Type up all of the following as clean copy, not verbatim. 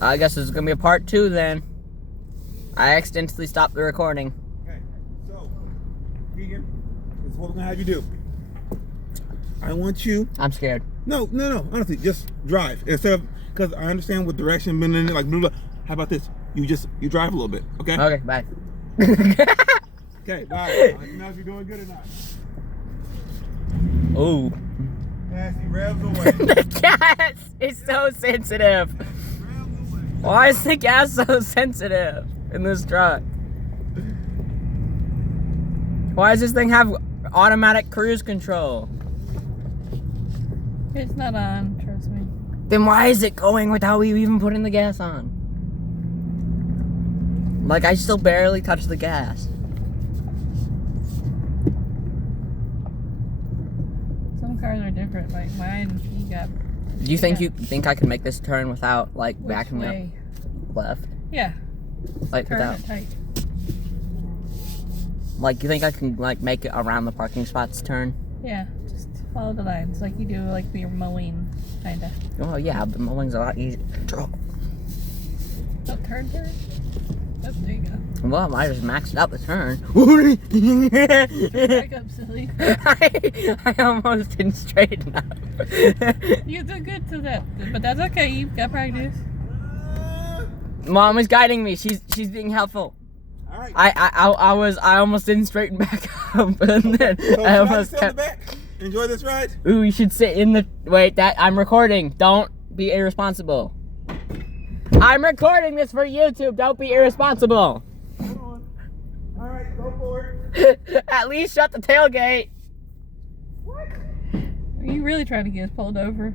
I guess this is gonna be a part 2 then. I accidentally stopped the recording. Okay, so, Keegan, this is what we're gonna have you do. I want you. I'm scared. No. Honestly, just drive instead of, because I understand what direction been in it. Like, blah, blah. How about this? You drive a little bit, okay? Okay, bye. Okay, bye. Let me know if you're doing good or not. Ooh. Nasty revs away. The gas is so sensitive. Why is the gas so sensitive in this truck? Why does this thing have automatic cruise control? It's not on, trust me. Then why is it going without we even putting the gas on? Like, I still barely touch the gas. Some cars are different, like mine, you got... Do you think I can make this turn without, like, Which backing way? up left? Yeah. Like, Turn without... it tight. Like, you think I can, like, make it around the parking spots turn? Yeah, just follow the lines like you do, like when you're mowing, kinda. Oh, yeah, but mowing's a lot easier to control. Oh, turn. Oh, there you go. Well, I just maxed out the turn. Back up, silly. I almost didn't straighten up. You did good to that, but that's okay. You've got practice. Mom is guiding me. She's being helpful. All right. I almost didn't straighten back up, and then So I almost kept. kept. Back. Enjoy this ride. Ooh, you should sit in the. Wait, I'm recording. Don't be irresponsible. I'm recording this for YouTube. Don't be irresponsible. Hold on. All right, go for it. At least shut the tailgate. What? Are you really trying to get us pulled over?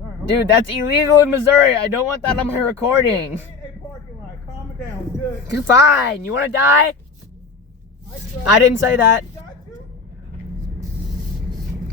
All right, Dude, that's illegal in Missouri. I don't want that on my recording. a parking lot. Calm it down. Good. You're fine. You want to die? I didn't say that. Got you.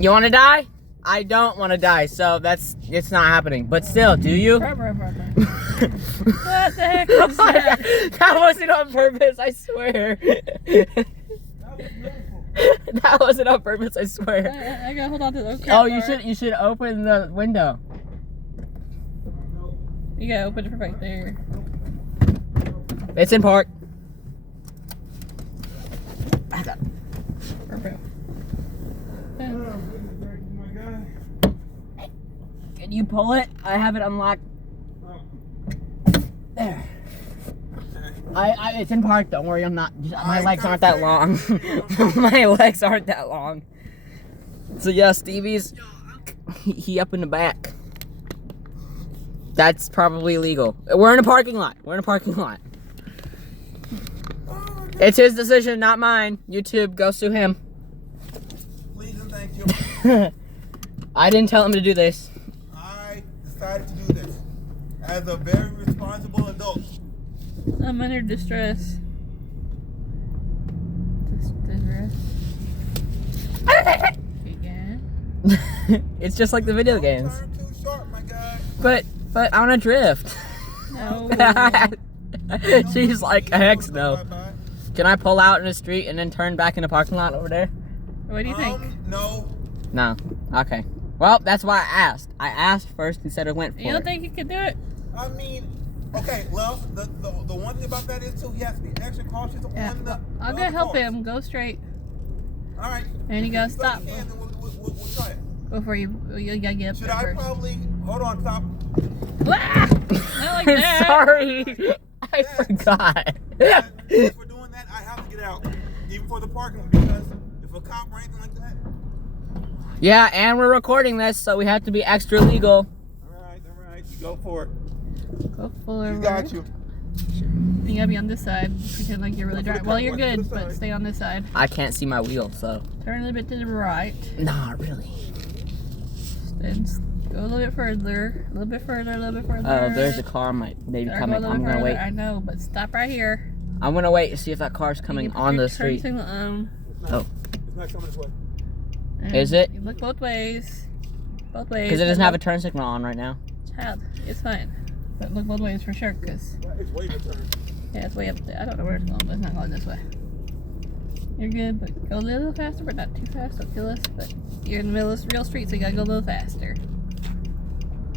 You want to die? I don't want to die, so it's not happening. But still, do you? What the heck was that? That wasn't on purpose, I swear. That was beautiful. That wasn't on purpose, I swear. I gotta hold on to those. Oh, you should open the window. You gotta open it from right there. It's in park. Perfect. Oh, goodness gracious, my God. Can you pull it? I have it unlocked. Oh. There. It's in park. Don't worry, I'm not. My legs aren't that long. My legs aren't that long. So yeah, Stevie's he up in the back. That's probably illegal. We're in a parking lot. It's his decision, not mine. YouTube, go sue him. Please and thank you. I didn't tell him to do this. I decided to do this as a very responsible adult. I'm under distress. Again. It's just like the video games. Turn too sharp, my guy. But I wanna drift. No. She's like, heck no. Can I pull out in the street and then turn back in the parking lot over there? What do you think? No. No. Okay. Well, that's why I asked. I asked first instead of went for You don't it. think you could do it? I mean, okay, well, the one thing about that is, too, he has to be extra cautious Yeah. on the... I'm gonna help him. Go straight. All right. And you gotta So stop you can, then we'll try it. before you gotta get up Should there I first. probably... Hold on, stop. Ah! Not like that. Sorry. I forgot. If we're doing that, I have to get out. Even for the parking, because if a cop or anything like that... Yeah, and we're recording this, so we have to be extra legal. All right. You go for it. Go forward. She got you. You gotta be on this side. Pretend like you're really driving. Well, you're To the good, but side. stay on this side. I can't see my wheel, so. Turn a little bit to the right. Nah, really. Then go a little bit further. A little bit further. Oh, there's a car maybe Gotta go a coming. little I'm bit gonna further. wait. I know, but stop right here. I'm gonna wait to see if that car's coming You can put on your the turn street. signal on. Oh. It's not coming this way. And Is it? You look both ways. Both ways. Because it doesn't have a turn signal on right now. Child, it's fine. But look both ways for sure, because It's way to turn. yeah, it's way up there. I don't know where it's going, but it's not going this way. You're good, but go a little faster, but not too fast. Don't kill us. But you're in the middle of the real street, so you gotta go a little faster.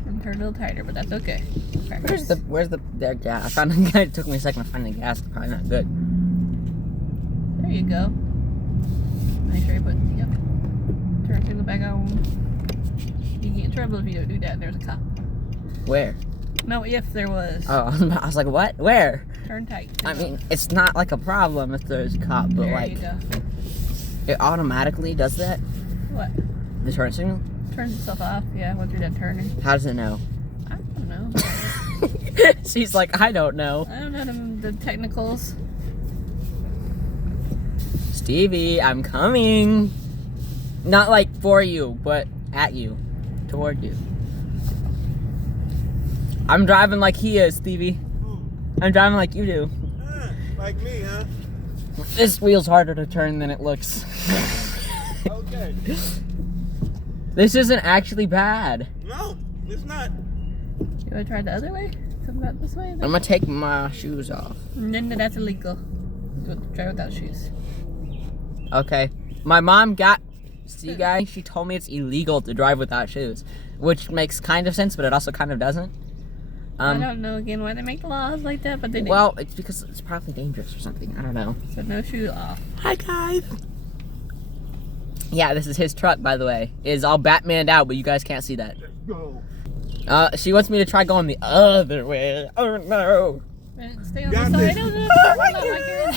And turn a little tighter, but that's okay. Where's the gas? I found the guy. It took me a second to find the gas. It's probably not good. There you go. Make sure you put, yep. Turn to the back on. You get in trouble if you don't do that. There's a cop. Where? No, if there was. Oh, I was like, what? Where? Turn tight. I mean, it's not like a problem if there's a cop, but there like, you go. it automatically does that. What? The turn signal? Turns itself off, yeah, once you're done turning. How does it know? I don't know. She's like, I don't know. I don't know the technicals. Stevie, I'm coming. Not like for you, but at you. Toward you. I'm driving like he is, Stevie. I'm driving like you do. Like me, huh? This wheel's harder to turn than it looks. Okay. This isn't actually bad. No, it's not. You wanna try the other way? Come back this way? I'm gonna take my shoes off. No, that's illegal. Drive without shoes. Okay. My mom got... See, guys? She told me it's illegal to drive without shoes. Which makes kind of sense, but it also kind of doesn't. I don't know again why they make laws like that, but they do. Well, it's because it's probably dangerous or something. I don't know. So no shoe off. Hi, guys. Yeah, this is his truck, by the way. It is all Batmaned out, but you guys can't see that. Let's go. She wants me to try going the other way. Oh, no. Stay on Got the side this. of the...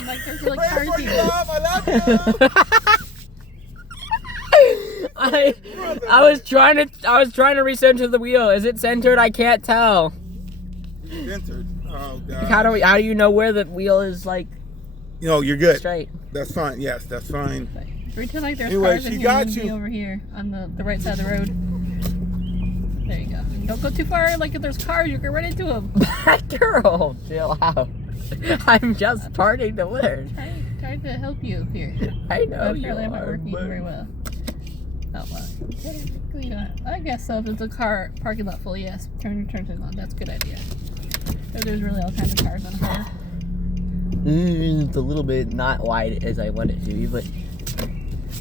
Like there's like cars here. I love you. I was trying to recenter the wheel. Is it centered? I can't tell. Entered. Oh God. How do you know where the wheel is like You're good. straight? That's fine. Yes, that's fine. Pretend like there's Anyway, cars in she here got and you. over here on the right side of the road. There you go. Don't go too far. Like if there's cars, you can run into them. Girl, chill out. I'm just starting to learn. Trying to help you here. I know you Apparently I'm not are, working but- very well. Oh well. Technically not. I guess so. If there's a car parking lot full, yes. Turn your turn signal on. That's a good idea. So there's really all kinds of cars on here. It's a little bit not wide as I want it to be, but...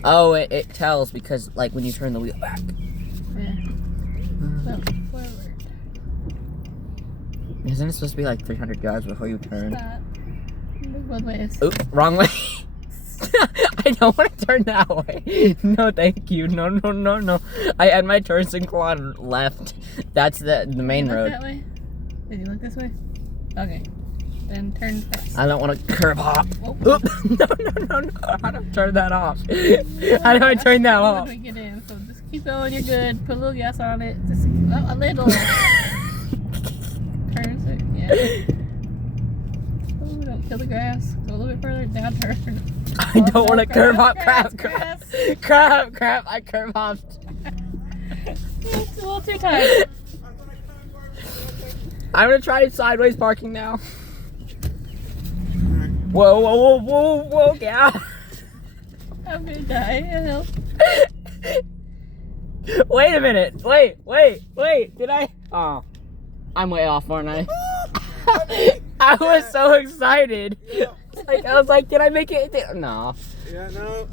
Oh, it tells because, like, when you turn the wheel back. Yeah. So, forward. Isn't it supposed to be like 300 yards before you turn? Stop. Move both ways. Oop, wrong way. I don't want to turn that way. No, thank you. No, no, no, no. I had my turn signal on left. That's the main Did you look road. that way? Did you look this way? Okay. Then turn fast. I don't want to curve off. Oh. Oop. No, no, no, no. How do I turn that off? How do I turn that off? When we get in, so just keep going. You're good. Put a little gas on it. Just a little. Turn it. Yeah. Oh, don't kill the grass. Go a little bit further down. Turn. I don't want to curve off. Grass, Crap. grass. I curve off. It's a little too tight. I'm gonna try sideways parking now. Whoa, whoa, whoa, whoa, whoa, yeah. I'm gonna die. Help. Wait a minute. Wait. Did I? Oh, I'm way off, aren't I? I was so excited. Like, I was like, did I make it? No. Yeah, no.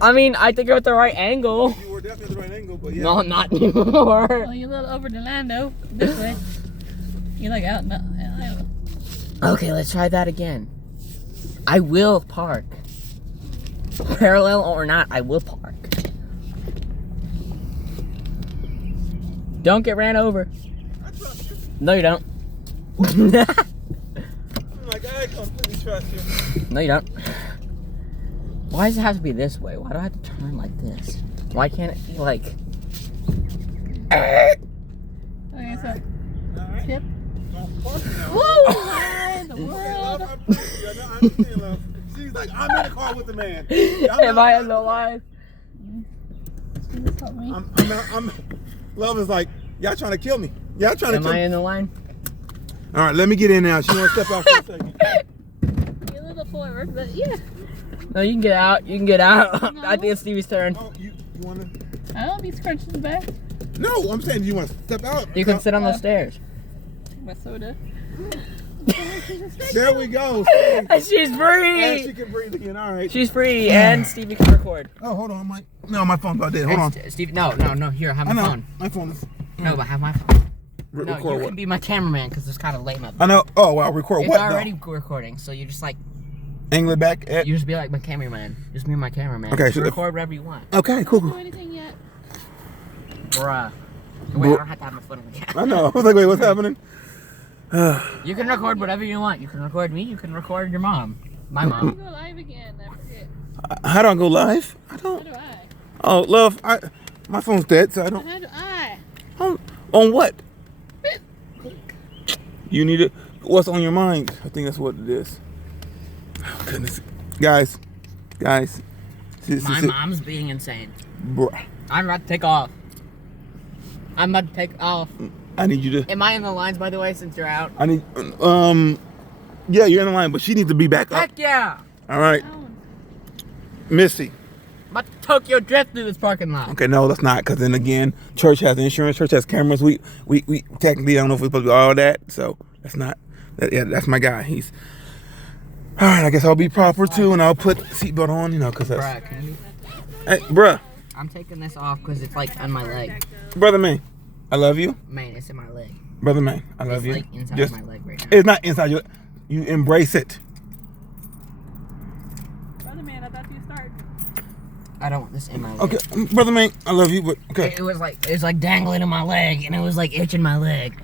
I mean, I think you're at the right angle. You were definitely at the right angle, but yeah. No, not anymore. Well, you're a little over the line though. This way. You're like out. No. Okay, let's try that again. I will park. Parallel or not, I will park. Don't get ran over. I trust you. No, you don't. I'm like, I completely trust you. No, you don't. Why does it have to be this way? Why do I have to turn like this? Why can't it be like... Okay, so Alright. tip. Don't park now. Woo! Why in the Love, world? I appreciate you. I understand, love. She's like, I'm in the car with the man. Am I in the line? Jesus help me. Love is like, y'all trying to kill me. Y'all trying to Am kill I me. in the line? All right, let me get in now. She want to step out for a second. Be a little forward, but yeah. No, you can get out. You can get out. No. I think it's Stevie's turn. Oh, you want to? I don't be scrunched in the back. No, I'm saying, do you want to step out? You can sit on those stairs. My soda. There we go. She's And free. she can breathe again. All right. She's free, and Stevie can record. Oh, hold on, Mike. No, my phone's about dead. Hold on. Steve, no. Here, have I my know. phone. My phone is. No, but have my phone. No, record you what? can be my cameraman because it's kind of lame up. I know. Oh, well, record It's what? already though? recording, so you just like Angle it back. At... you just be like my cameraman. Just be my cameraman. Okay, Just so if- record whatever you want, Okay, cool. Do cool. anything yet? bruh. Wait, I don't have to have my foot on the camera. I know. I was like, wait, what's happening? You can record whatever you want. You can record me. You can record your mom. My How do you mom. go live again? I forget. How do I go live? I How don't. do I? Oh, love. My phone's dead, so I don't. How do I? On what? You need it. What's on your mind? I think that's what it is. Oh, goodness, guys. My mom's being insane. Bruh, I'm about to take off. I'm about to take off. I need you to. Am I in the lines, by the way, since you're out? I need. Yeah, you're in the line, but she needs to be back up. Heck yeah! All right, Down. Missy. I'm about to Tokyo drift through this parking lot. Okay, no, that's not. Because then again, church has insurance. Church has cameras. We technically, I don't know if we're supposed to do all that. So that's not. Yeah, that's my guy. He's. All right, I guess I'll be proper too, and I'll put seatbelt on. You know, because that's. Bruh, can you? Hey, bruh, I'm taking this off because it's like on my leg. brother man, I love you. Man, it's in my leg. Brother man, I love It's you. like inside Just, my leg right now. it's not inside your. You embrace it. Brother man, I thought you start. I don't want this in my leg. Okay, brother man, I love you, but okay. It was like dangling in my leg, and it was like itching my leg.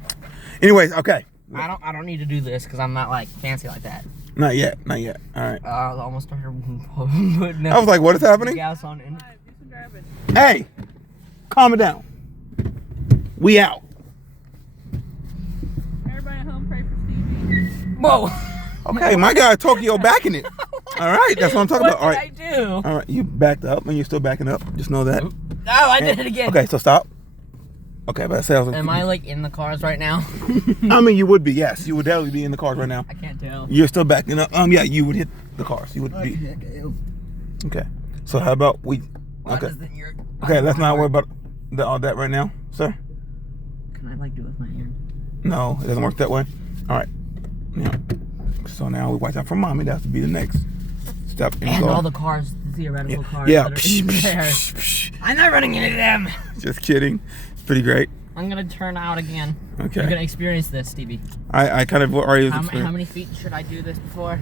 Anyways, okay. I don't need to do this because I'm not like fancy like that. Not yet. All right. I almost started putting I was like, what is happening? gas on in. Do some driving. Hey, calm it down. We out. Everybody at home, pray for Stevie. Whoa! Okay, my guy Tokyo backing it. All right, that's what I'm talking What about. All did right. I do? All right, you backed up and you're still backing up. Just know that. Oh, I did it again. Okay, so stop. Okay, but I was Am I like in the cars right now? I mean, you would be. Yes, you would definitely be in the cars right now. I can't tell. You're still backing up. Yeah, you would hit the cars. You would be. Okay. So how about we? Okay. Okay, let's not worry about all that right now, sir. Can I like do it with my hand? No, it doesn't work that way. All right. Yeah. So now we watch out for mommy. That has to be the next step. And all the cars, the theoretical cars. Yeah. That are in there. I'm not running into them. Just kidding. It's pretty great. I'm gonna turn out again. Okay. You're gonna experience this, Stevie. I kind of already How experienced. many feet should I do this before?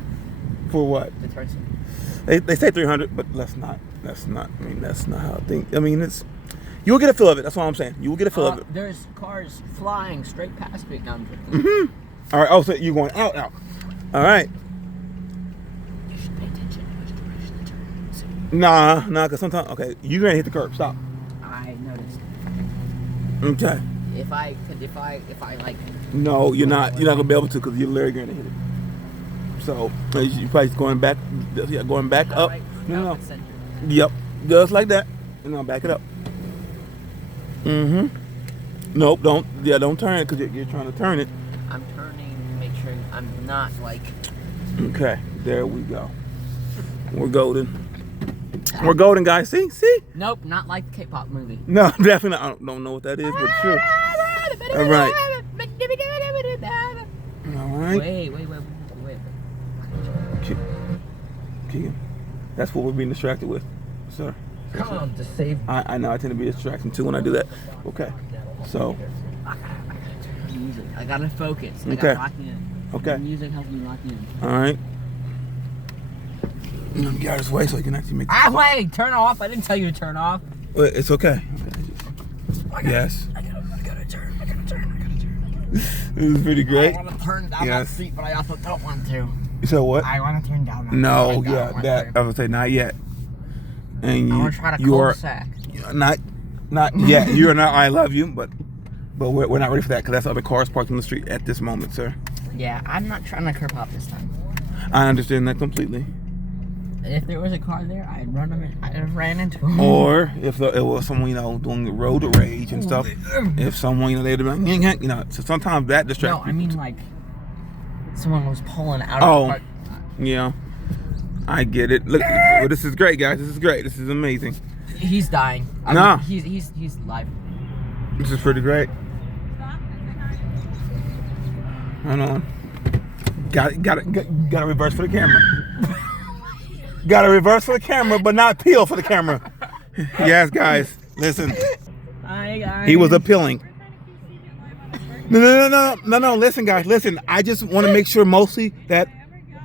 For what? The turn. They say 300, but that's not. I mean, that's not how I think. I mean, it's. You will get a feel of it. That's what I'm saying. You will get a feel of it. There's cars flying straight past me. Now All right. Oh, so you're going out now. All right. You should pay attention to which direction the turn is. Nah, because sometimes. Okay, you're gonna hit the curb. Stop. I noticed. Okay. If I like. No, you're not. You're not gonna be able to because you're literally gonna hit it. So you probably going back. Yeah, going back up. Right, No. it's centered. Yep. Just like that. And now back it up. Nope. Don't turn it because you're trying to turn it. I'm turning to make sure I'm not like. Okay. There we go. We're golden. We're golden, guys. See? Nope, not like the K-pop movie. No, definitely not. I don't know what that is, but sure. All right. All right. Wait. Keegan, that's what we're being distracted with, sir. Come on, to save. I know I tend to be distracting too when I do that. Okay. So, I gotta turn music. I gotta focus. I Okay. gotta lock in. Okay. The music helps me lock in. all right. Get out of his way so he can actually make. Wait! Turn off. I didn't tell you to turn off. Well, it's okay. Yes. I gotta turn. This is pretty great. I want to turn down Yes. that seat, but I also don't want to. You said what? I want to turn down that No, seat. yeah, that I would say not yet. And I want to try to you are cul-de-sac. not yet. You are not. I love you, but we're not ready for that because that's other cars parked on the street at this moment, sir. Yeah, I'm not trying to curb hop this time. I understand that completely. If there was a car there, I'd have ran into him. Or if it was someone doing the road rage and stuff. If someone they'd be like, so sometimes that distracts. No, I mean like someone was pulling out Oh. of the park. Yeah, I get it. Look, well, this is great, guys. This is great. This is amazing. He's dying. I Nah. mean, he's live. This is pretty great. Stop and say hi. Hold on. Got to reverse for the camera. Got to reverse for the camera, but not peel for the camera. Yes, guys. Listen, Hi guys. he was appealing. We're trying to keep Stevie alive on his birthday. No. Listen, guys. Listen. I just want to make sure mostly that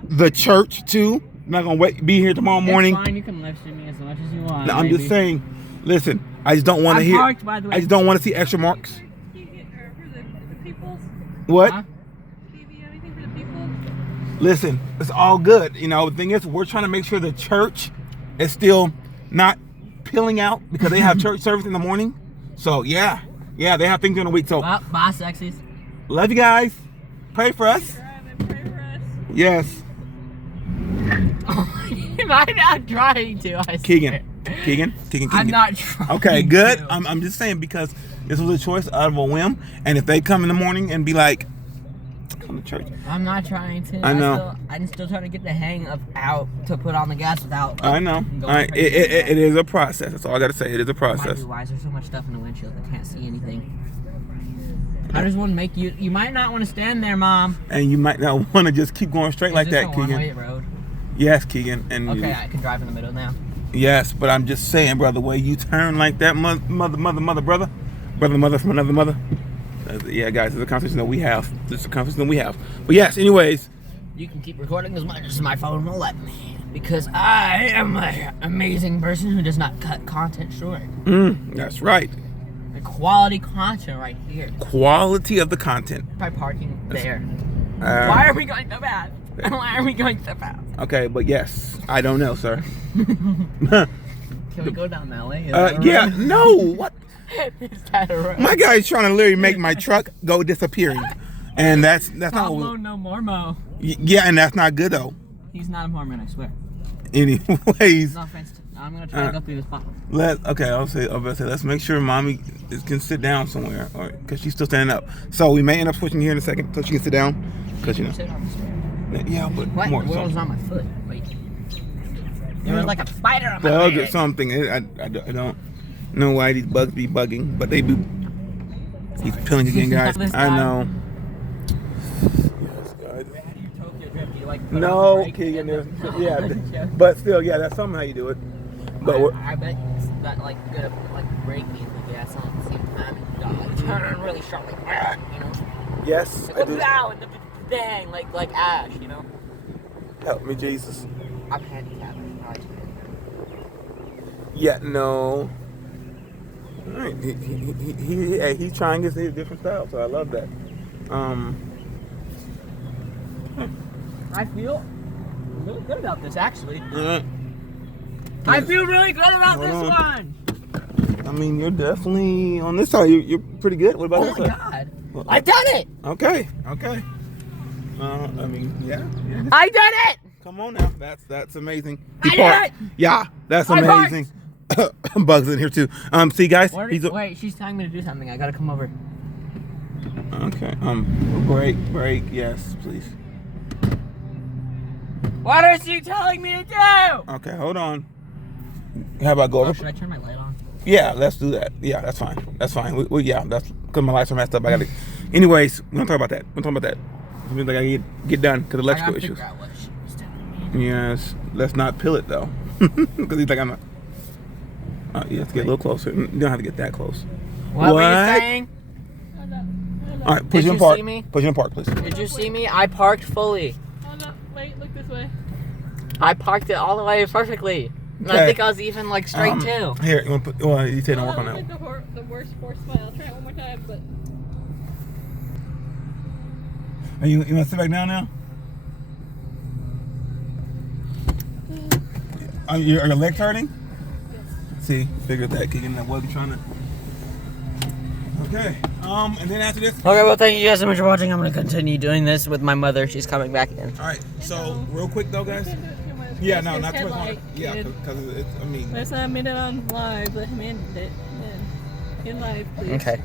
the church too. I'm not gonna be here tomorrow morning. It's fine. You can live stream me as much as you want. No, I'm just saying. Listen. I just don't want to hear. Parked, by the way. I just don't want to see extra marks. For the people? What? Huh? TV, anything for the people? Listen, it's all good. You know, the thing is, we're trying to make sure the church is still not peeling out because they have church service in the morning. So yeah, they have things during the week. So Well, bye, sexies. love you guys. Pray for us. Subscribe and pray for us. Yes, Am I not trying to? I Keegan. swear. Keegan. I'm not trying. Okay, good. to. I'm just saying because this was a choice out of a whim, and if they come in the morning and be like, "Come to church," I'm not trying to. I know. I'm still trying to get the hang of how to put on the gas without. I know. going All right, crazy. it is a process. That's all I gotta say. It is a process. Why is there so much stuff in the windshield? I can't see anything. How does one make you? You might not want to stand there, Mom. And you might not want to just keep going straight like Is this that, a one-way Keegan. road? Yes, Keegan. And Okay, I can drive in the middle now. yes, but I'm just saying, brother, way you turn like that, brother from another mother. Yeah, guys, it's a conversation that we have. But yes, anyways, You can keep recording as much as my phone will let me, because I am an amazing person who does not cut content short. that's right. The quality content right here Quality of the content. by parking there. Uh, Why are we going so bad? Why are we going so fast? Okay, but yes, I don't know, sir. Can we go down that way? Is that a Yeah, road? no, what? Is that a road? My guy's trying to literally make my truck go disappearing, and that's not. Pablo What no mormo. yeah, and that's not good though. He's not a Mormon, I swear. Anyways, No offense. I'm gonna try to go through this spot. I'll say let's make sure mommy can sit down somewhere, or because she's still standing up. So we may end up switching here in a second so she can sit down, because you know. Sit on the stair. Yeah, but What? more The wheel was something. on my foot. Wait. There was like a spider on my Bug or leg. something. I don't know why these bugs be bugging, but they do. He's peeling again, guys. This I time. know. Tokyo drift, you like put on No, the brake Keegan. and then- Yeah, but still, yeah, that's something how you do it. But we're, I bet it's that like good like brake me and the gas on at the same time and turn really sharp like that, you know? yes, Like I a do. pow and the bang like Ash, you know? Help me, Jesus. I'm handicapped. Yeah, no. All right, he's trying his different style, so I love that. I feel really good about this actually. uh, I feel really good about Hold this on. one. I mean, you're definitely on this side. You're pretty good. What about Oh this my side? god. Well, I done it! Okay. I mean, yeah. I done it! Come on now. That's amazing. I He did parked. it! Yeah, that's I parked. amazing. Bugs in here too. See, guys. Wait, she's telling me to do something. I gotta come over. Okay. Break. Yes, please. What is she telling me to do? Okay, hold on. How about go Oh, over? should I turn my light on? Yeah, let's do that. Yeah, that's fine. That's fine. Yeah, that's because my lights are messed up. I gotta. Anyways, we're gonna talk about that. It means I gotta get done because electrical I gotta issues. figure out what she was telling me. Yes, let's not pill it though, because he's like I'm not. You have to get a little closer. You don't have to get that close. What were you saying? Hold up. All right, put Did you in you park. see me? Put you in park, please. Did you see me? I parked fully. Hold up. Wait, look this way. I parked it all the way perfectly. And I Okay. think I was even like straight too. Here, you want to put? Well, you said don't work on Hold that. up, like the worst force smile. I'll try it one more time, but Are you want to sit back down now? Are your legs hurting? See, figured that Keegan that wasn't trying to. Okay. And then after this. Okay, well, thank you guys so much for watching. I'm gonna continue doing this with my mother. She's coming back in. All right. So real quick though, guys. can't do it too much. Yeah, It's no, his not too much longer. headlight, Yeah, kid. because it's. I mean. That's not made it on live. Let him end it. Yeah. In live, please. Okay.